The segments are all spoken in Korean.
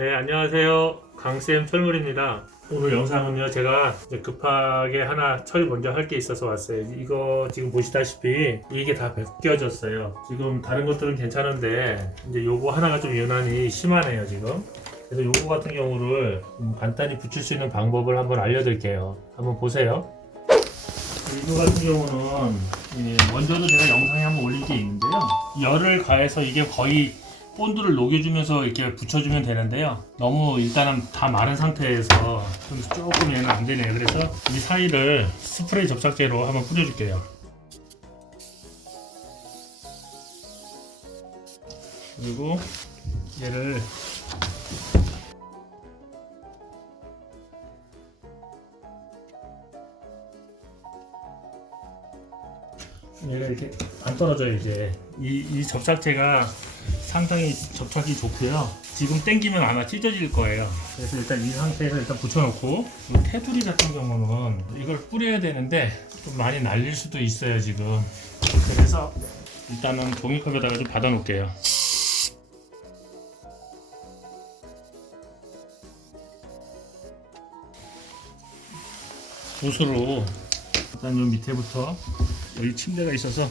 네, 안녕하세요. 강쌤 철물입니다. 오늘 영상은요, 제가 급하게 하나 처리 먼저 할 게 있어서 왔어요. 이거 지금 보시다시피 이게 다 벗겨졌어요. 지금 다른 것들은 괜찮은데, 이제 요거 하나가 좀 유난히 심하네요, 지금. 그래서 요거 같은 경우를 좀 간단히 붙일 수 있는 방법을 한번 알려드릴게요. 한번 보세요. 이거 같은 경우는 예, 먼저도 제가 영상에 한번 올린 게 있는데요. 열을 가해서 이게 거의 본드를 녹여주면서 이렇게 붙여주면 되는데요. 너무 일단은 다 마른 상태에서 좀 조금 얘는 안 되네요. 그래서 이 사이를 스프레이 접착제로 한번 뿌려줄게요. 그리고 얘를 얘가 이렇게 안 떨어져요 이제. 이, 이 접착제가 상당히 접착이 좋고요. 지금 땡기면 아마 찢어질 거예요. 그래서 일단 이 상태에서 일단 붙여놓고 이 테두리 같은 경우는 이걸 뿌려야 되는데 좀 많이 날릴 수도 있어요 지금. 그래서 일단은 종이컵에다가 좀 받아 놓을게요. 붓으로 일단 요 밑에부터 여기 침대가 있어서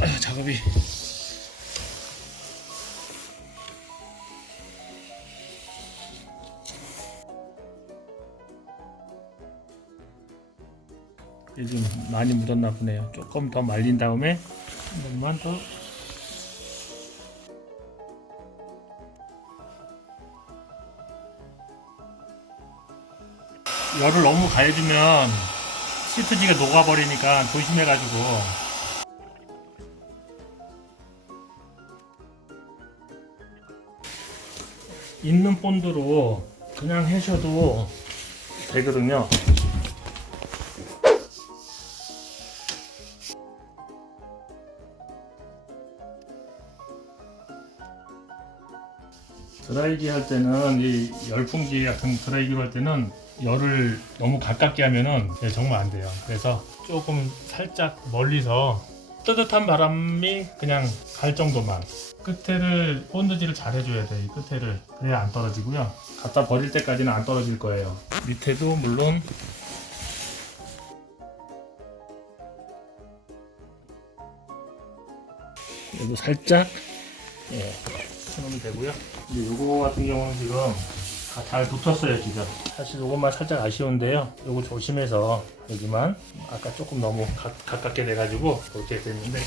아, 작업이 좀 많이 묻었나 보네요. 조금 더 말린 다음에 한 번만 더 열을 너무 가해주면 시트지가 녹아버리니까 조심해가지고 있는 본드로 그냥 해셔도 되거든요. 드라이기 할 때는 이 열풍기 같은 드라이기로 할 때는 열을 너무 가깝게 하면은 네, 정말 안 돼요. 그래서 조금 살짝 멀리서 뜨뜻한 바람이 그냥 갈 정도만 끝에를 본드질을 잘 해줘야 돼. 이 끝에를 그래야 안 떨어지고요. 갖다 버릴 때까지는 안 떨어질 거예요. 밑에도 물론 여기 살짝 예, 쳐놓으면 되고요. 근데 요거 같은 경우는 지금 다잘 붙었어요 지금. 사실 요것만 살짝 아쉬운데요. 요거 조심해서 여기만 아까 조금 너무 가, 가깝게 돼가지고 그렇게 됐는데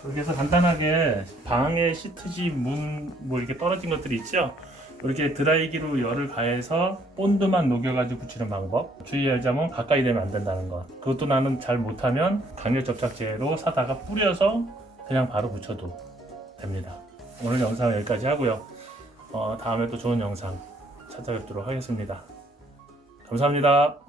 그렇게 해서 간단하게 방에 시트지 문 뭐 이렇게 떨어진 것들이 있죠. 이렇게 드라이기로 열을 가해서 본드만 녹여가지고 붙이는 방법 주의하자면 가까이 되면 안 된다는 것 그것도 나는 잘 못하면 강력 접착제로 사다가 뿌려서 그냥 바로 붙여도 됩니다 오늘 영상 은 여기까지 하고요 어, 다음에 또 좋은 영상 찾아뵙도록 하겠습니다. 감사합니다